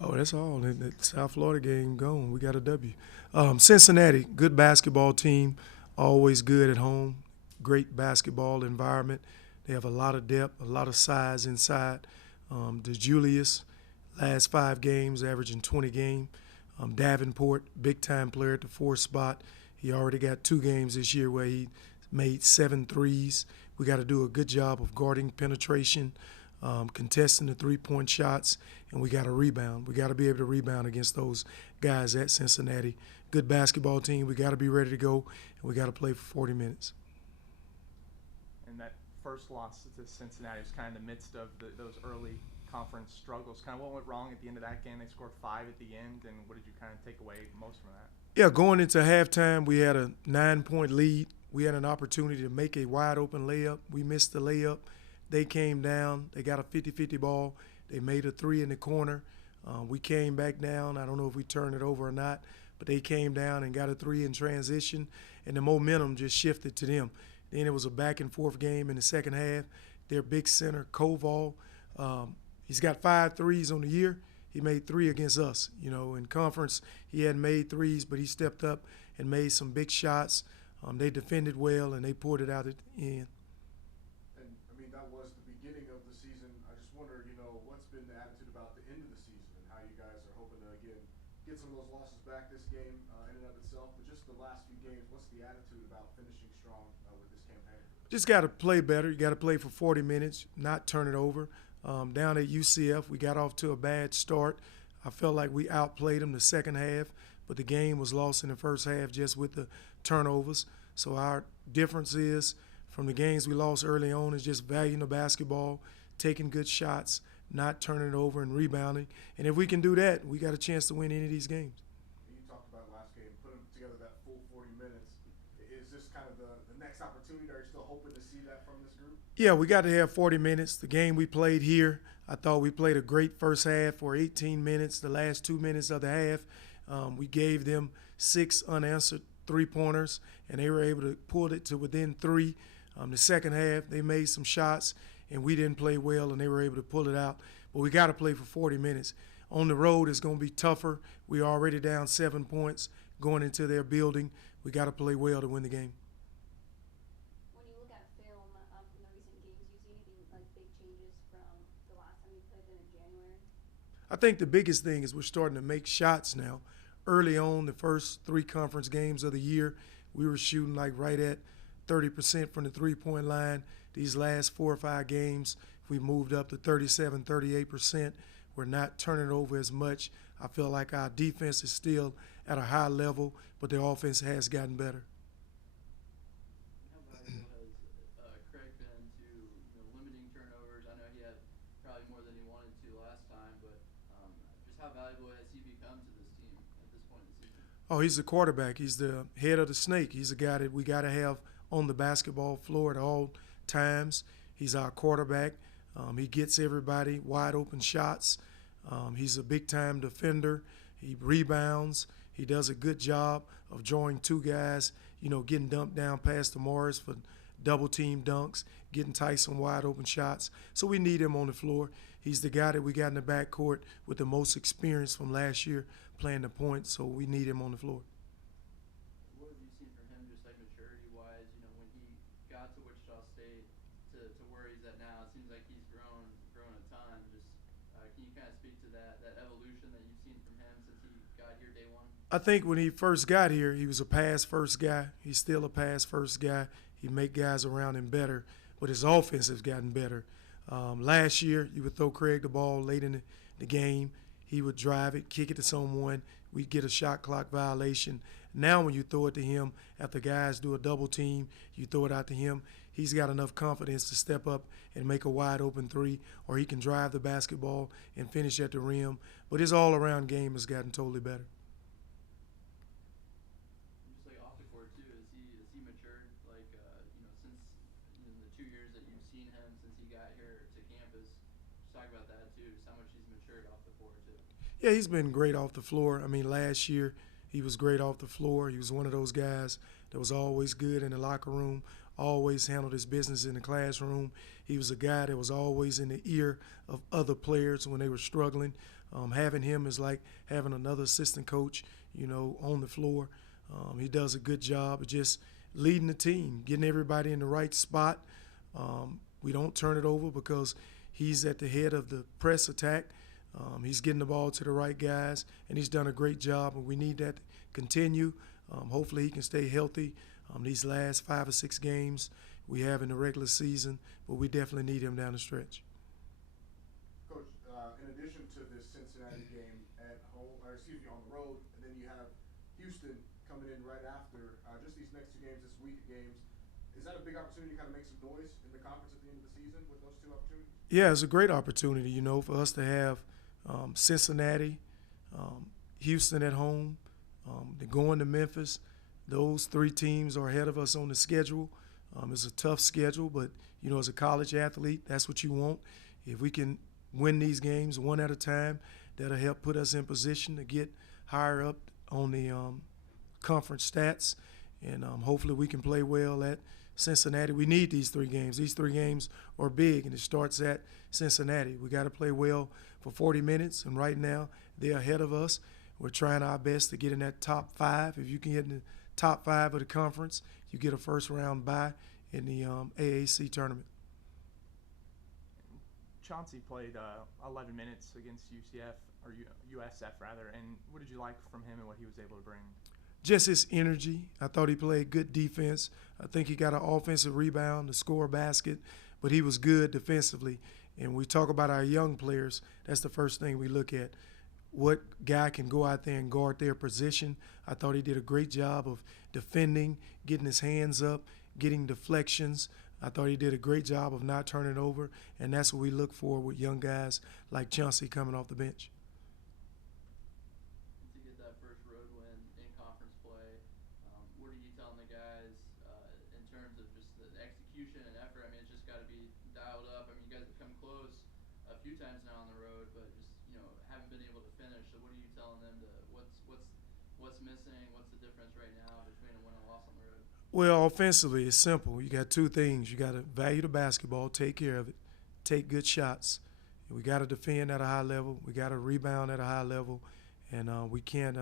Oh, that's all. The South Florida game gone. We got a W. Cincinnati, good basketball team, always good at home. Great basketball environment. They have a lot of depth, a lot of size inside. DeJulius, last 5 games, averaging 20 game. Davenport, big time player at the 4th spot. He already got 2 games this year where he made 7 threes. We got to do a good job of guarding penetration, contesting the 3-point shots, and we got to rebound. We got to be able to rebound against those guys at Cincinnati. Good basketball team. We got to be ready to go, and we got to play for 40 minutes. And that first loss to Cincinnati was kind of in the midst of those early conference struggles. Kind of what went wrong at the end of that game? They scored 5 at the end, and what did you kind of take away most from that? Yeah, going into halftime, we had a 9-point lead. We had an opportunity to make a wide open layup. We missed the layup. They came down. They got a 50-50 ball. They made a 3 in the corner. We came back down. I don't know if we turned it over or not, but they came down and got a 3 in transition, and the momentum just shifted to them. Then it was a back and forth game in the second half. Their big center, Koval, he's got 5 threes on the year. He made 3 against us. You know, in conference, he hadn't made threes, but he stepped up and made some big shots. They defended well, and they pulled it out at the end. And I mean, that was the beginning of the season. I just wonder, what's been the attitude about the end of the season and how you guys are hoping to again get some of those losses back this game in and of itself. But just the last few games, what's the attitude about finishing strong with this campaign? Just got to play better. You got to play for 40 minutes, not turn it over. Down at UCF, we got off to a bad start. I felt like we outplayed them the second half, but the game was lost in the first half just with the turnovers. So our difference is from the games we lost early on is just valuing the basketball, taking good shots, not turning it over and rebounding. And if we can do that, we got a chance to win any of these games. You talked about last game, putting together that full 40 minutes. Is this kind of the next opportunity? Are you still hoping to see that from this group? Yeah, we got to have 40 minutes. The game we played here, I thought we played a great first half for 18 minutes. The last 2 minutes of the half, we gave them 6 unanswered three-pointers, and they were able to pull it to within 3. The second half, they made some shots, and we didn't play well, and they were able to pull it out. But we got to play for 40 minutes. On the road, it's going to be tougher. We're already down 7 points going into their building. We got to play well to win the game. When you look at film from the recent games, do you see anything like big changes from the last time you played them in January? I think the biggest thing is we're starting to make shots now. Early on, the first 3 conference games of the year, we were shooting like right at 30% from the three-point line. These last 4 or 5 games, we moved up to 37, 38%. We're not turning it over as much. I feel like our defense is still at a high level, but the offense has gotten better. How valuable has Craig been to limiting turnovers? I know he had probably more than he wanted to last time, but just how valuable has he become to this team at this point in the season? Oh, he's the quarterback. He's the head of the snake. He's a guy that we got to have on the basketball floor at all times. He's our quarterback. He gets everybody wide open shots. He's a big-time defender. He rebounds. He does a good job of drawing 2 guys, getting dumped down past the Morris for double-team dunks, getting Tyson wide open shots. So we need him on the floor. He's the guy that we got in the backcourt with the most experience from last year playing the point, so we need him on the floor. What have you seen from him, just like maturity-wise? When he got to Wichita State to where he's at now, it seems like he's grown a ton. Just can you kind of speak to that evolution that you've seen from him since he got here day one? I think when he first got here, he was a pass-first guy. He's still a pass-first guy. He make guys around him better, but his offense has gotten better. Last year, you would throw Craig the ball late in the game. He would drive it, kick it to someone. We'd get a shot clock violation. Now when you throw it to him, after guys do a double team, you throw it out to him. He's got enough confidence to step up and make a wide open 3, or he can drive the basketball and finish at the rim. But his all-around game has gotten totally better. Just like off the court too, is he matured? Like since the 2 years that you've seen him since he got here to campus. Just talk about that too. Just how much he's matured off the court too. Yeah, he's been great off the floor. I mean, last year he was great off the floor. He was one of those guys that was always good in the locker room, always handled his business in the classroom. He was a guy that was always in the ear of other players when they were struggling. Having him is like having another assistant coach, on the floor. He does a good job of just leading the team, getting everybody in the right spot. We don't turn it over because he's at the head of the press attack. He's getting the ball to the right guys, and he's done a great job, and we need that to continue. Hopefully he can stay healthy these last 5 or 6 games we have in the regular season, but we definitely need him down the stretch. Coach, in addition to this Cincinnati game at home, on the road, and then you have Houston coming in right after, just these next 2 games, this week of games, is that a big opportunity to kind of make some noise in the conference at the end of the season with those 2 opportunities? Yeah, it's a great opportunity, for us to have Cincinnati, Houston at home, then going to Memphis. Those 3 teams are ahead of us on the schedule. It's a tough schedule, but, as a college athlete, that's what you want. If we can win these games one at a time, that'll help put us in position to get higher up on the conference stats. And hopefully we can play well at Cincinnati. We need these 3 games. These 3 games are big, and it starts at Cincinnati. We got to play well for 40 minutes, and right now they're ahead of us. We're trying our best to get in that top 5. If you can get in the top 5 of the conference, you get a first-round bye in the AAC tournament. Chauncey played 11 minutes against UCF, or USF rather, and what did you like from him and what he was able to bring? Just his energy. I thought he played good defense. I think he got an offensive rebound to score a basket, but he was good defensively. And we talk about our young players, that's the first thing we look at. What guy can go out there and guard their position? I thought he did a great job of defending, getting his hands up, getting deflections. I thought he did a great job of not turning over, and that's what we look for with young guys like Chauncey coming off the bench. To get that first road win in conference play, what are you telling the guys in terms of just the execution and effort? I mean, it's just got to be dialed up. I mean, you guys have come close a few times now on the road, but just haven't been able to finish. So what are you telling them to what's missing? What's the difference right now between a win and a loss on the road? Well, offensively, it's simple. You got 2 things. You got to value the basketball, take care of it, take good shots. We got to defend at a high level. We got to rebound at a high level, and we can't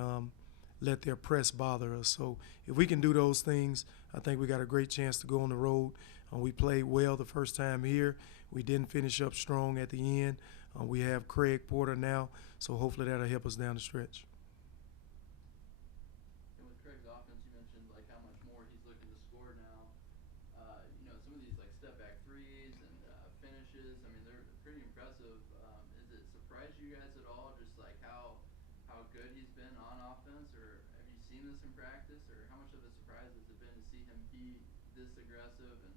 let their press bother us. So if we can do those things, I think we got a great chance to go on the road. We played well the first time here. We didn't finish up strong at the end. We have Craig Porter now, so hopefully that'll help us down the stretch. And with Craig's offense, you mentioned like how much more he's looking to score now. Some of these like step back threes and finishes. I mean, they're pretty impressive. Has it surprised you guys at all? Just like how good he's been on offense, or have you seen this in practice, or how much of a surprise has it been to see him be this aggressive and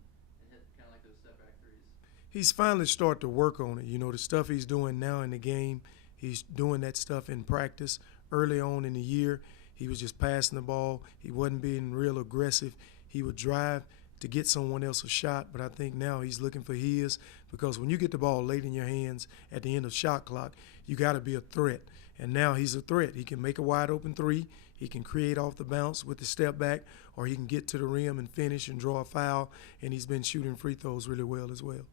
hit kind of like those step back threes? He's finally started to work on it. The stuff he's doing now in the game, he's doing that stuff in practice. Early on in the year, he was just passing the ball. He wasn't being real aggressive. He would drive to get someone else a shot, but I think now he's looking for his, because when you get the ball late in your hands at the end of shot clock, you got to be a threat. And now he's a threat. He can make a wide open 3. He can create off the bounce with the step back, or he can get to the rim and finish and draw a foul, and he's been shooting free throws really well as well.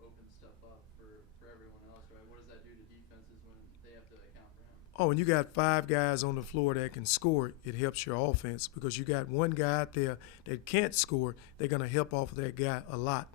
Opens stuff up for everyone else, right? What does that do to defenses when they have to account for him? Oh, when you got 5 guys on the floor that can score, it helps your offense, because you got one guy out there that can't score. They're going to help off of that guy a lot.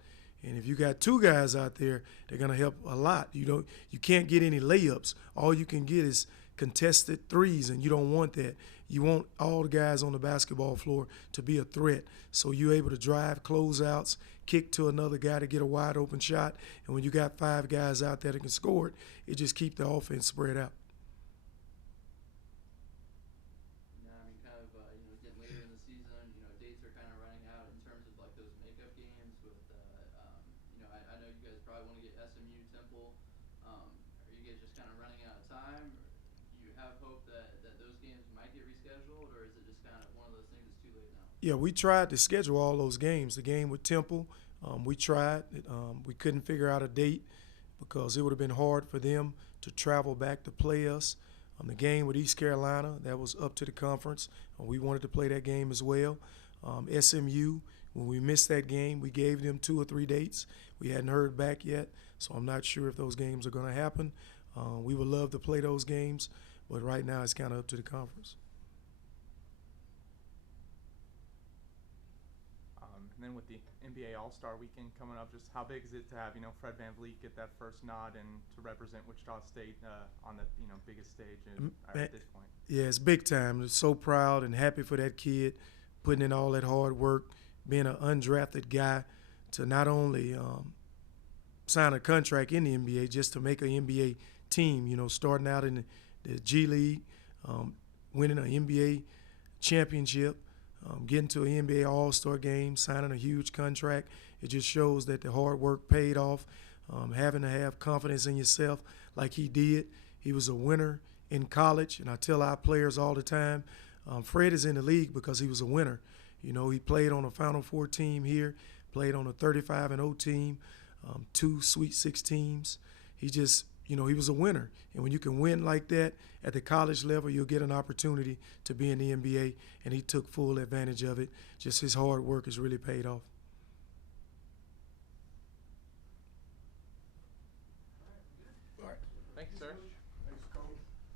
And if you got 2 guys out there, they're going to help a lot. You can't get any layups. All you can get is contested threes, and you don't want that. You want all the guys on the basketball floor to be a threat. So you're able to drive closeouts, kick to another guy to get a wide open shot. And when you got 5 guys out there that can score it just keeps the offense spread out. Getting later in the season, dates are kind of running out in terms of like those makeup games with, I know you guys probably want to get SMU, Temple. Are you guys just kind of running out of time? Do you have hope that those games might get rescheduled, or is it just kind of one of those things that's too late now? Yeah, we tried to schedule all those games. The game with Temple, we tried. We couldn't figure out a date because it would have been hard for them to travel back to play us. The game with East Carolina, that was up to the conference. We wanted to play that game as well. SMU, when we missed that game, we gave them 2 or 3 dates. We hadn't heard back yet, so I'm not sure if those games are going to happen. We would love to play those games, but right now it's kind of up to the conference. And then with the NBA All-Star Weekend coming up, just how big is it to have Fred VanVleet get that first nod and to represent Wichita State on the biggest stage at this point? Yeah, it's big time. I'm so proud and happy for that kid, putting in all that hard work, being an undrafted guy, to not only sign a contract in the NBA, just to make an NBA team. Starting out in the G League, winning an NBA championship. Getting to an NBA All-Star game, signing a huge contract, it just shows that the hard work paid off. Having to have confidence in yourself like he did. He was a winner in college, and I tell our players all the time, Fred is in the league because he was a winner. He played on a Final Four team here, played on a 35-0 team, 2 Sweet 6 teams. He just, he was a winner. And when you can win like that at the college level, you'll get an opportunity to be in the NBA, and he took full advantage of it. Just his hard work has really paid off.